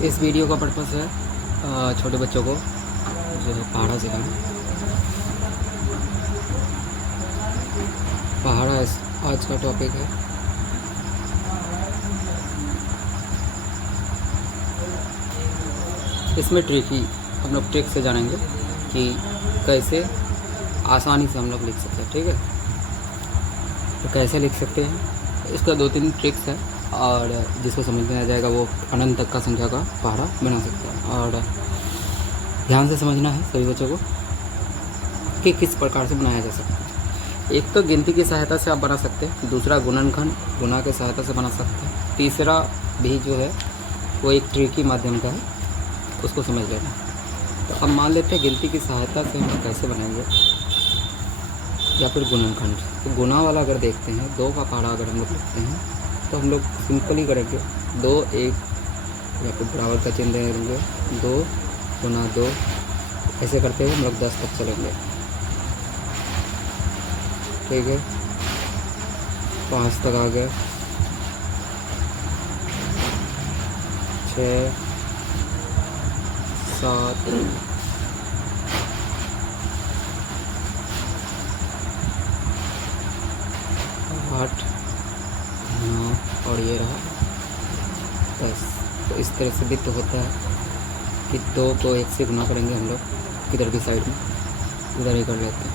इस वीडियो का पर्पस है छोटे बच्चों को जो है पहाड़ा सिखाना। पहाड़ा आज का टॉपिक है। इसमें हम लोग ट्रिक से जानेंगे कि कैसे आसानी से हम लोग लिख सकते हैं। ठीक है, तो कैसे लिख सकते हैं इसका 2-3 ट्रिक्स है, और जिसको समझ में आ जाएगा वो अनंत तक का संख्या का पहाड़ा बना सकता है। और ध्यान से समझना है सभी बच्चों को कि किस प्रकार से बनाया जा सकता है। एक तो गिनती की सहायता से आप बना सकते हैं, दूसरा गुणनखंड गुणा की सहायता से बना सकते हैं, तीसरा भी जो है वो एक ट्रिकी माध्यम का है, उसको समझ लेना। तो अब मान लेते हैं गिनती की सहायता से हम लोग कैसे बनाएंगे या फिर गुणनखंड। तो गुणा वाला अगर देखते हैं, 2 का पहाड़ा अगर हम लोग लिखते हैं तो हम लोग सिंपल ही करेंगे, 2 1 या फिर बराबर का चिन्ह देंगे, 2 गुना 2 ऐसे करते हुए हम लोग 10 तक चलेंगे। ठीक है, 5 तक आ गया, 6 7 8 9 और ये रहा 10। तो इस तरह से भी तो होता है कि 2 को 1 से गुना करेंगे हम लोग इधर की साइड में, इधर ही कर लेते हैं।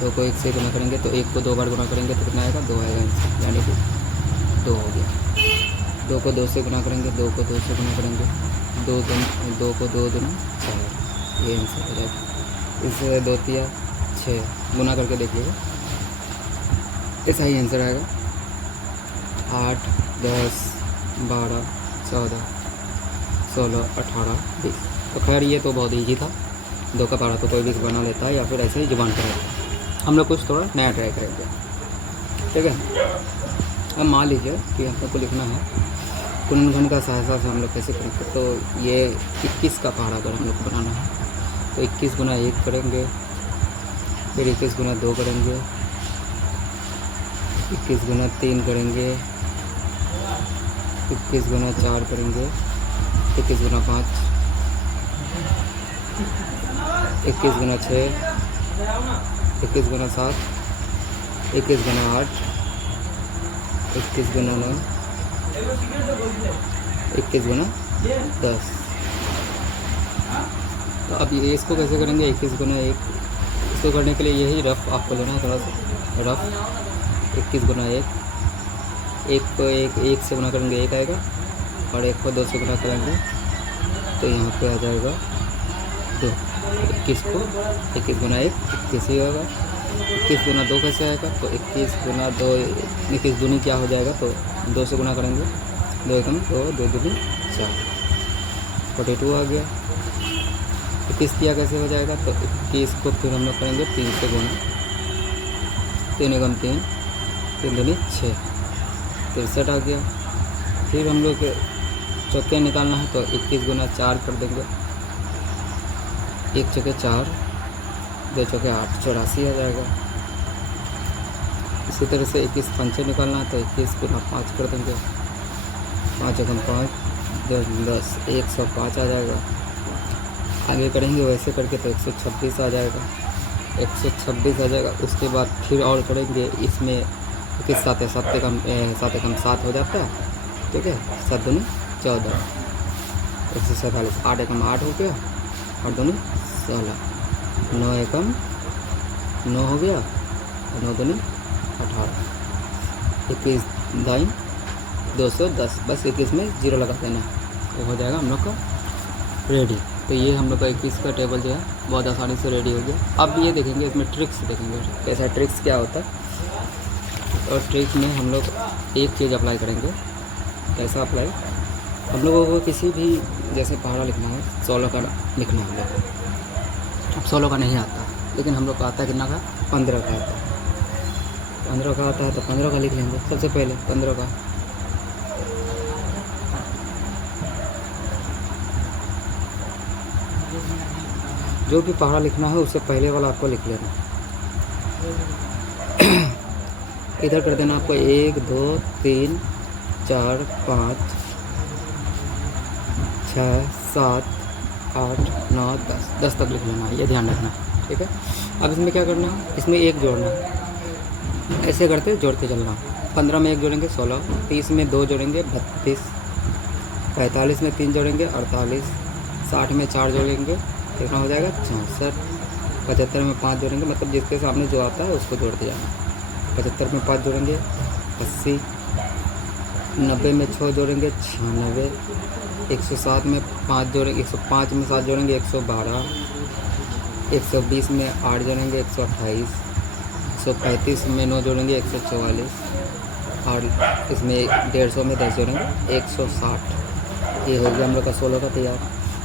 2 को 1 से गुना करेंगे तो 1 को 2 बार गुना करेंगे तो कितना आएगा, 2 आएगा आंसर, यानी कि 2 हो गया। 2 को 2 से गुना करेंगे, 2 को 2 से गुना करेंगे, 2 को 2 दूनी 4, ये आंसर हो जाएगा। इससे 2 तिया 6 गुना करके देखिएगा, ऐसा ही आंसर आएगा। 8 10 12 14 16 18 20। तो खैर ये तो बहुत ईजी था, 2 का पहाड़ा तो कोई भी बना लेता है या फिर ऐसे ही जुबान पर रहता है। हम लोग कुछ थोड़ा नया ट्राई करेंगे। ठीक है, अब मान लीजिए कि हम लोग को लिखना है गुणनखंड का सहायता से हम लोग कैसे करेंगे। तो ये 21 का पहाड़ा अगर हम लोग को बनाना है तो 21 गुना 1 करेंगे, फिर 21 गुना 2 करेंगे, 21 गुना 3 करेंगे, 21 गुना 4 करेंगे, 21 गुना 5, 21 गुना 6, 21 गुना 7, 21 गुना 8, 21 गुना 9, 21 गुना 10। तो अब ये इसको कैसे करेंगे, 21 गुना 1। इसको करने के लिए यही रफ आपको लेना है, थोड़ा सा रफ। 21 गुना 1, 1 को 1 से गुना करेंगे 1 आएगा, और 1 को 2 से गुना करेंगे तो यहाँ पे आ जाएगा 2। 21 को 21 गुना 1 21 ही होगा। 21 गुना 2 कैसे आएगा, तो 21 गुना 2 21 दूनी क्या हो जाएगा, तो 2 से गुना करेंगे, 2 एकम 2, 2 दूनी 4, 42 आ गया। 21 तिया कैसे हो जाएगा, तो 21 को फिर हम लोग करेंगे 3 से गुना, 3 एकम 3, 3 दूनी 6, 63 आ गया। फिर हम लोग चौके निकालना है तो 21 गुना 4 कर देंगे, 1 चौके 4, 2 चौके 8, 84 आ जाएगा। इसी तरह से 21 पंचे निकालना है तो 21 गुना 5 कर देंगे, 5 एकम 5, 10, 105 आ जाएगा। आगे करेंगे वैसे करके तो 126 आ जाएगा, 126 आ जाएगा। उसके बाद फिर और करेंगे, इसमें 21 7 7 एकम 7 हो जाता है। ठीक है, 7 दूनी 14, 147, 8 एकम 8 हो गया, और दूनी 16, 9 एकम 9 हो गया, और 9 दूनी 18, 21 दाइन 210। बस 21 में 0 लगा देना, वो हो जाएगा हम लोग का रेडी। तो ये हम लोग का 21 का टेबल जो है बहुत आसानी से रेडी हो गया। अब ये देखेंगे, इसमें ट्रिक्स देखेंगे कैसा ट्रिक्स क्या होता है। और ट्रिक में हम लोग एक चीज़ अप्लाई करेंगे। कैसा अप्लाई, हम लोगों को किसी भी जैसे पहाड़ा लिखना है 16 का लिखना है हम लोग। अब 16 का नहीं आता, लेकिन हम लोग को आता है कितना का, 15 का आता है। 15 का आता है तो 15 का लिख लेंगे सबसे पहले, 15 का। जो भी पहाड़ा लिखना है उससे पहले वाला आपको लिख लेना। इधर कर देना आपको 1 2 3 4 5 6 7 8 9 10 10 तक लिख लेना है, ये ध्यान रखना, ठीक है। अब इसमें क्या करना है, इसमें एक जोड़ना है, ऐसे करते जोड़ते चलना। 15 में एक जोड़ेंगे 16, 30 में 2 जोड़ेंगे 32, 45 में 3 जोड़ेंगे 48, 60 में 4 जोड़ेंगे कितना हो जाएगा 64, 75 में 5 जोड़ेंगे, मतलब जिसके सामने जो आता है उसको जोड़ते जाना। 75 में 5 जोड़ेंगे 80, 90 में 6 जोड़ेंगे 96, 107 में 5 जोड़ेंगे 105 में 7 जोड़ेंगे 112, 120 में 8 जोड़ेंगे 128, 135 में 9 जोड़ेंगे 144, और इसमें 150 में 10 जोड़ेंगे 160। ये हो गया हम लोग का 16 का तैयार।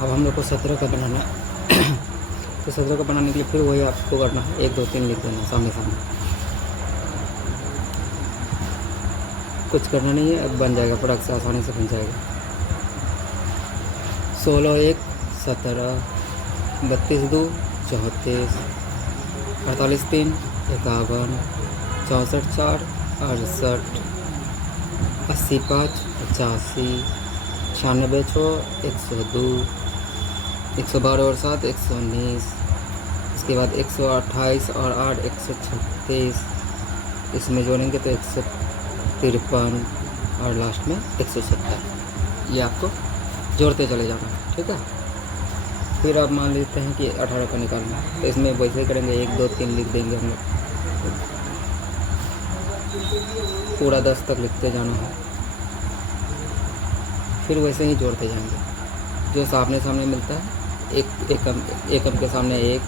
अब हम लोग को 17 का बनाना है। तो 17 का बनाने के लिए फिर वही आपको करना है, 1 2 3 लिख देना सामने सामने, कुछ करना नहीं है, अब बन जाएगा, फटाक से आसानी से बन जाएगा। 16 1 17, 32 2 34, 48 3 51, 64 4 68, 80 5 85, 96 6 102, 112 और 7 119, इसके बाद 128 और 8 136, इसमें जोड़ेंगे तो 153 और लास्ट में 170। ये आपको जोड़ते चले जाना, ठीक है। फिर आप मान लेते हैं कि 18 का निकालना है, तो इसमें वैसे ही करेंगे, 1 2 3 लिख देंगे हम लोग, पूरा 10 तक लिखते जाना है। फिर वैसे ही जोड़ते जाएंगे, जो सामने सामने मिलता है, एक अंक के सामने 1,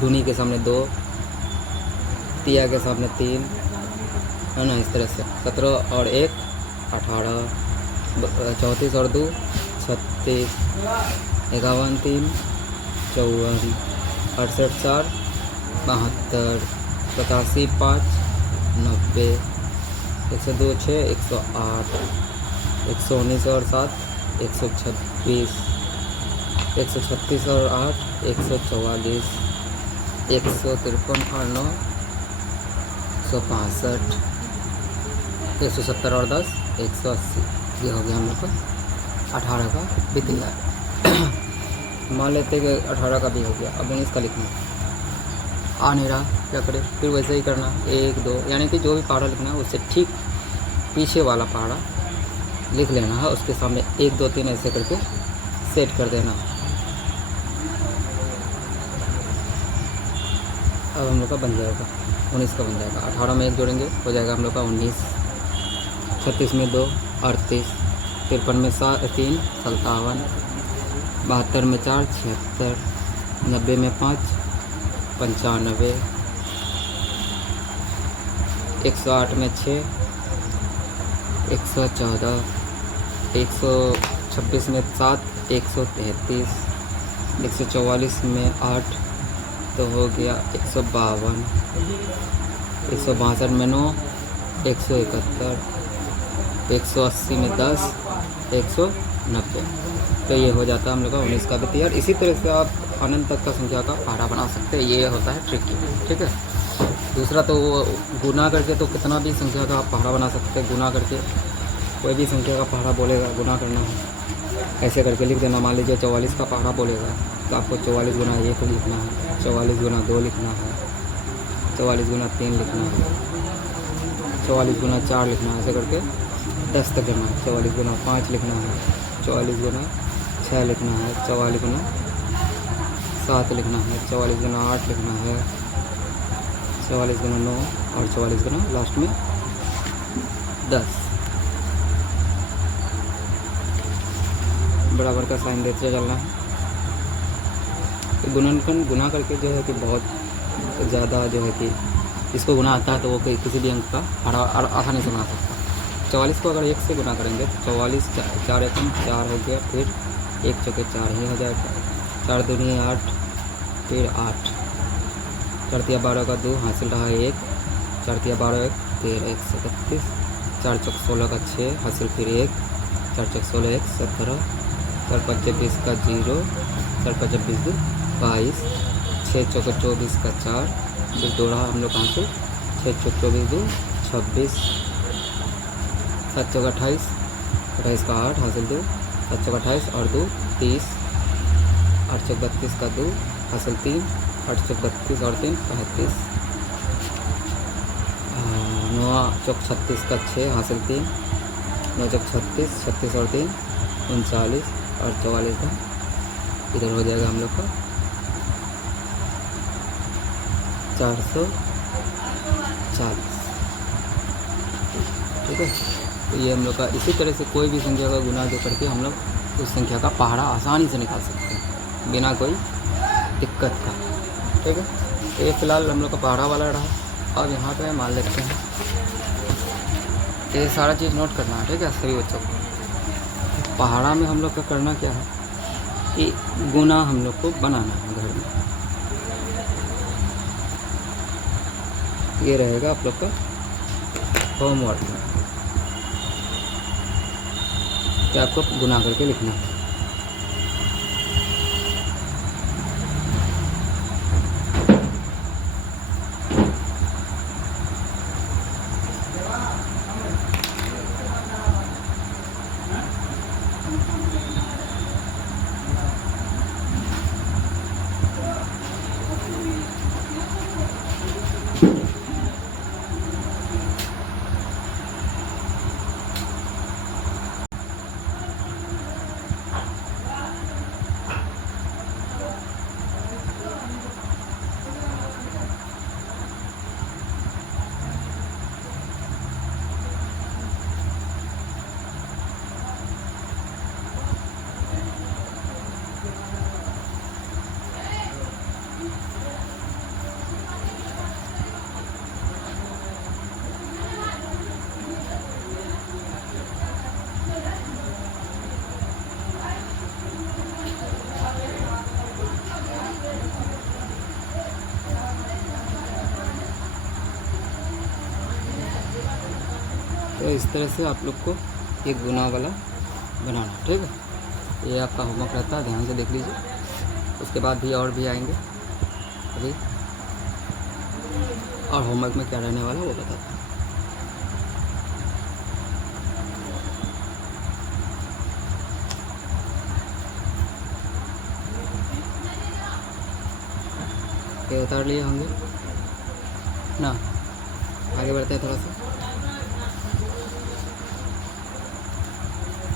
दूनी के सामने 2, तिया के सामने 3, है ना, इस तरह से। 17 और 1 18, 34 और 2 36, 51 3 54, 68 4 72, 85 5 90, 102 6 108, 119 और 7 126, 136 और 8 144, 153 और 9 165, 170 और 10 180। ये हो गया हम लोग का 18 का भी तैयार। मान लेते कि 18 का भी हो गया, अब 19 का लिखना आ नहीं रहा, क्या करें, फिर वैसे ही करना, 1 2, यानी कि जो भी पहाड़ा लिखना है उससे ठीक पीछे वाला पहाड़ा लिख लेना है, उसके सामने 1 2 3 ऐसे करके सेट कर देना। अब हम लोग का बन जाएगा 19 का बन जाएगा। 18 में 1 जोड़ेंगे हो जाएगा हम लोग का 19, 36 में 2 38, 53 में 3 57, 72 में 4 76, 90 में 5 95, 108 में 6 114, 126 में 7 133, 144 में 8 तो हो गया 152, 162 में 9 171, 180 में 10 190। तो ये हो जाता है हम लोग का 19 का भी तैयार। इसी तरह से आप अनंत तक का संख्या का पहाड़ा बना सकते हैं, ये होता है ट्रिकी, ठीक है। दूसरा तो वो गुना करके तो कितना भी संख्या का आप पहाड़ा बना सकते हैं, गुना करके कोई भी संख्या का पहाड़ा बोलेगा, गुना करना है, ऐसे करके लिख देना। मान लीजिए 44 का पहाड़ा बोलेगा तो आपको 44 गुना 1 लिखना है, 44 गुना 2 लिखना है, 44 गुना 3 लिखना है, 44 गुना 4 लिखना है, ऐसे करके 10 तक करना है। 44 गुना 5 लिखना है, 44 गुना 6 लिखना है, 44 गुना 7 लिखना है, 44 गुना 8 लिखना है, 44 गुना 9 और 44 गुना लास्ट में 10। बराबर का साइन देते चलना है। तो गुणनखंड गुना करके जो है कि बहुत ज़्यादा जो है कि इसको गुना आता है तो वो किसी भी अंक का पहाड़ा आसानी से बना सकता है। 44 को अगर 1 से गुना करेंगे तो 44 4 एकम 4 हो गया, फिर 1 चौके 4 ही हो जाएगा, 4 दूनी 8, फिर 8, 4 तिया 12 का 2 हासिल रहा 1, 4 तिया 12 1 13 131, 4 चौक 16 का 6 हासिल फिर 1, 4 चौक 16 1 17, 4 5 20 का 0, 4 5 20 2 22, 6 चौक 24 का 4, फिर दो रहा हम लोग कहाँ से 6 चौक 24 2 26, 7 चौक 28, 28 का 8 हासिल 2, 7 चौक 28 और 2 30, 8 चौक 32 का 2 हासिल 3, 8 चौक 32 और 3 35, 9 चौक 36 का 6 हासिल 3, 9 चौक 36, 36 और 3 39 और 44 का इधर हो जाएगा हम लोग का 440। ठीक है, तो ये हम लोग का इसी तरह से कोई भी संख्या का गुना जो करके हम लोग उस संख्या का पहाड़ा आसानी से निकाल सकते हैं बिना कोई दिक्कत का। ठीक है, तो ये फ़िलहाल हम लोग का पहाड़ा वाला रहा। अब यहाँ पे मान लेते हैं, ये सारा चीज़ नोट करना है। ठीक है सभी बच्चों को। पहाड़ा में हम लोग का करना क्या है कि गुना हम लोग को बनाना है घर में। ये रहेगा आप लोग का होमवर्क में, कि आपको गुना करके लिखना है। तो इस तरह से आप लोग को एक गुना वाला बनाना। ठीक है, ये आपका होमवर्क रहता है, ध्यान से देख लीजिए। उसके बाद भी और भी आएंगे अभी, और होमवर्क में क्या रहने वाला वो बताता हूँ। ये उतार लिए होंगे ना। आगे बढ़ते हैं थोड़ा सा।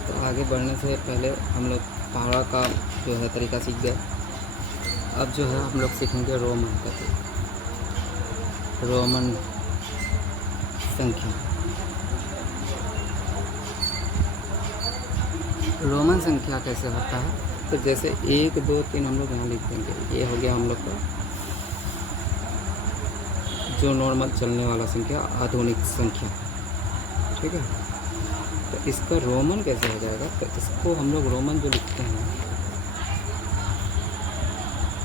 तो आगे बढ़ने से पहले हम लोग पहाड़ा का जो है तरीका सीख गए। अब जो है हम लोग सीखेंगे रोमन का, रोमन संख्या। रोमन संख्या कैसे होता है, तो जैसे 1 2 3 हम लोग यहाँ लिख देंगे। ये हो गया हम लोग का जो नॉर्मल चलने वाला संख्या, आधुनिक संख्या। ठीक है, तो इसका रोमन कैसे हो जाएगा, तो इसको हम लोग रोमन जो लिखते हैं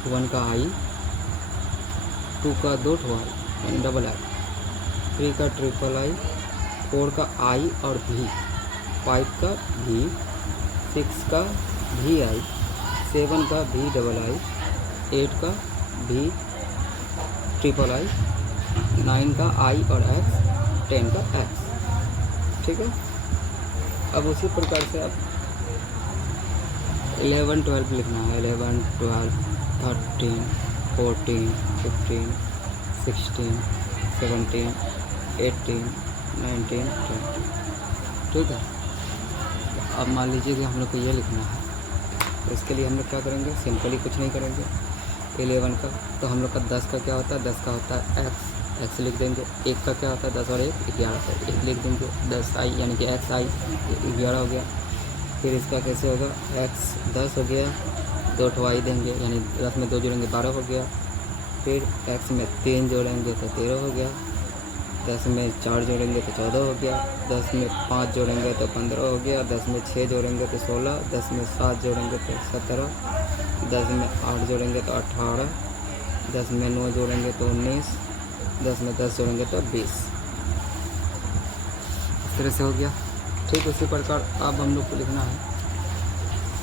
1 का आई, 2 का 2 आई डबल आई, 3 का ट्रिपल आई, 4 का आई और भी, 5 का भी, 6 का भी आई, 7 का भी डबल आई, 8 का भी ट्रिपल आई, 9 का आई और एक्स, 10 का एक्स। ठीक है, अब उसी प्रकार से अब 11 12 लिखना है। 11 12 13 14 15 16 17 18 19 20। ठीक है, अब मान लीजिए कि हम लोग को ये लिखना है, तो इसके लिए हम लोग क्या करेंगे, सिंपली कुछ नहीं करेंगे। 11 का तो हम लोग का 10 का क्या होता है, 10 का होता है एक्स, एक्स लिख देंगे। 1 का क्या होता है, 10 और 1 11 का 1 लिख देंगे। 10 आई यानी कि एक्स आई 11 हो गया। फिर इसका कैसे होगा, एक्स 10 हो गया, 2 ठवाई देंगे यानी 10 में 2 जोड़ेंगे 12 हो गया। फिर एक्स में 3 जोड़ेंगे तो 13 हो गया। 10 में 4 जोड़ेंगे तो 14 हो गया। 10 में 5 जोड़ेंगे तो 15 हो गया। 10 में 6 जोड़ेंगे तो 16। 10 में 7 जोड़ेंगे तो 17। 10 में 8 जोड़ेंगे तो 18। 10 में 9 जोड़ेंगे तो 19। 10 में 10 जोड़ेंगे तो 20। इस तरह से हो गया। ठीक उसी प्रकार अब हम लोग को लिखना है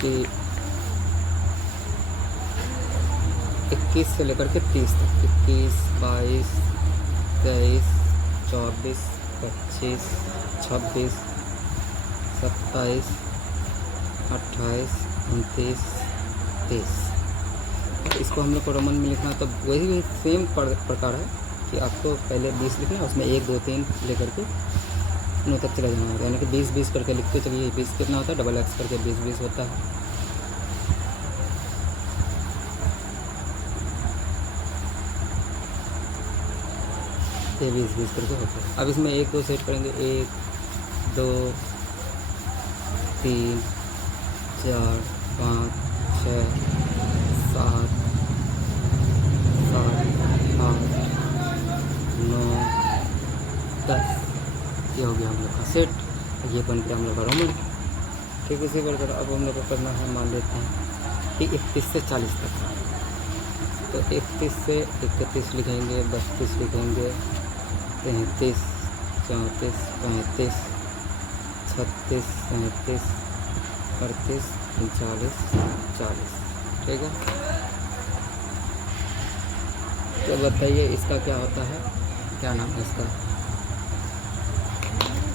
कि 21 से लेकर के 30 तक, 21 22 23 24 25 26 27 28, 29, 30। इसको हम लोग को रोमन में लिखना है, तो वही भी सेम प्रकार है कि आपको पहले 20 लिखना है, उसमें 1 2 3 लेकर के 9 तक चला जाना होगा, यानी कि 20 20 करके लिखते चलिए। 20 कितना होता है, डबल एक्स करके 20 20 होता है। ये 20 20 करके होता है। अब इसमें 1 2 सेट करेंगे, 1 2 3 4 5 6 7 8 9 10। ये हो गया हम लोग का सेट, ये बन गया हम लोग का रोमन। ठीक, इसी प्रकार अब हम लोग को करना है, मान लेते हैं कि 31 से 40 तक का। तो 31 से 31 लिखेंगे, 32 लिखेंगे, 33 34 35 36 37 38 39 40। ठीक है, तो बताइए इसका क्या होता है, क्या नाम है इसका,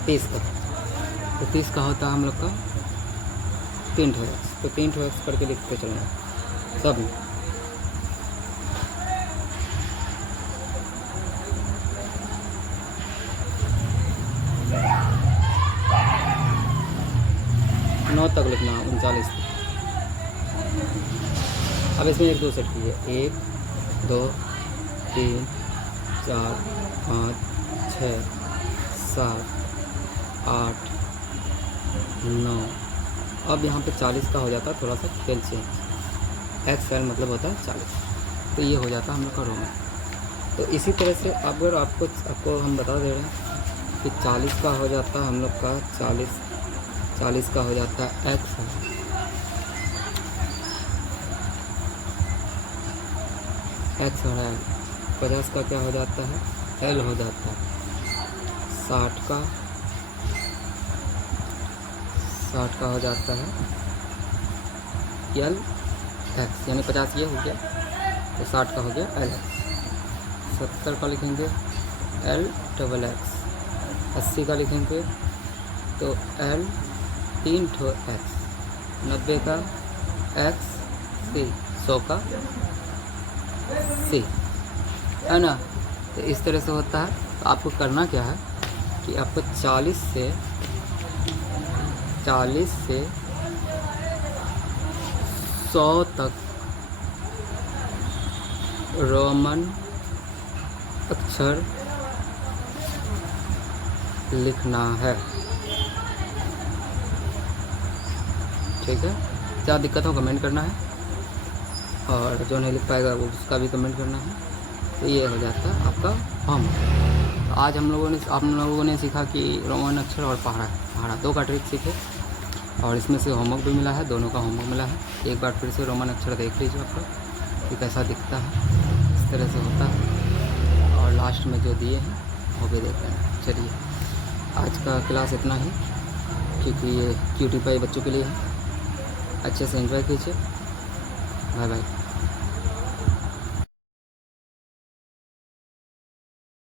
30 का। तो 30 का होता है हम लोग का 3 ठो एक्स, तो 3 ठो एक्स करके लिखते चलेंगे सब में। नौ तक लिखना है, 39 तक। अब इसमें 1 2 सेट कीजिए, 1 2 3 4 5 6 7 8 9। अब यहाँ पे 40 का हो जाता है, थोड़ा सा खेल चेंज, एक्स एल मतलब होता है 40। तो ये हो जाता है हम लोग का रोमन। तो इसी तरह से अगर आपको हम बता दे रहे हैं कि 40 का हो जाता है हम लोग का 40 का हो जाता है एक्स, 50 का क्या हो जाता है, एल हो जाता है। 60 का हो जाता है एल एक्स, यानी 50 ये हो गया, तो 60 का हो गया एल एक्स। 70 का लिखेंगे एल डबल एक्स। 80 का लिखेंगे तो एल 3 ठो एक्स। 90 का एक्स सी, 100 का सी, है ना। तो इस तरह से होता है। तो आपको करना क्या है कि आपको 40 से 100 तक रोमन अक्षर लिखना है। ठीक है, क्या दिक्कत हो कमेंट करना है, और जो नहीं लिख पाएगा वो उसका भी कमेंट करना है। तो ये हो जाता है आपका हम। तो आज आप लोगों ने सीखा कि रोमन अक्षर और पहाड़ा 2 का ट्रिक सीखे, और इसमें से होमवर्क भी मिला है, दोनों का होमवर्क मिला है। एक बार फिर से रोमन अक्षर देख लीजिए आपको कि कैसा दिखता है, इस तरह से होता है, और लास्ट में जो दिए हैं वो भी देख लेना। चलिए, आज का क्लास इतना ही, क्योंकि ये क्यूटी पाई बच्चों के लिए है। अच्छे से एंजॉय कीजिए। Bye bye.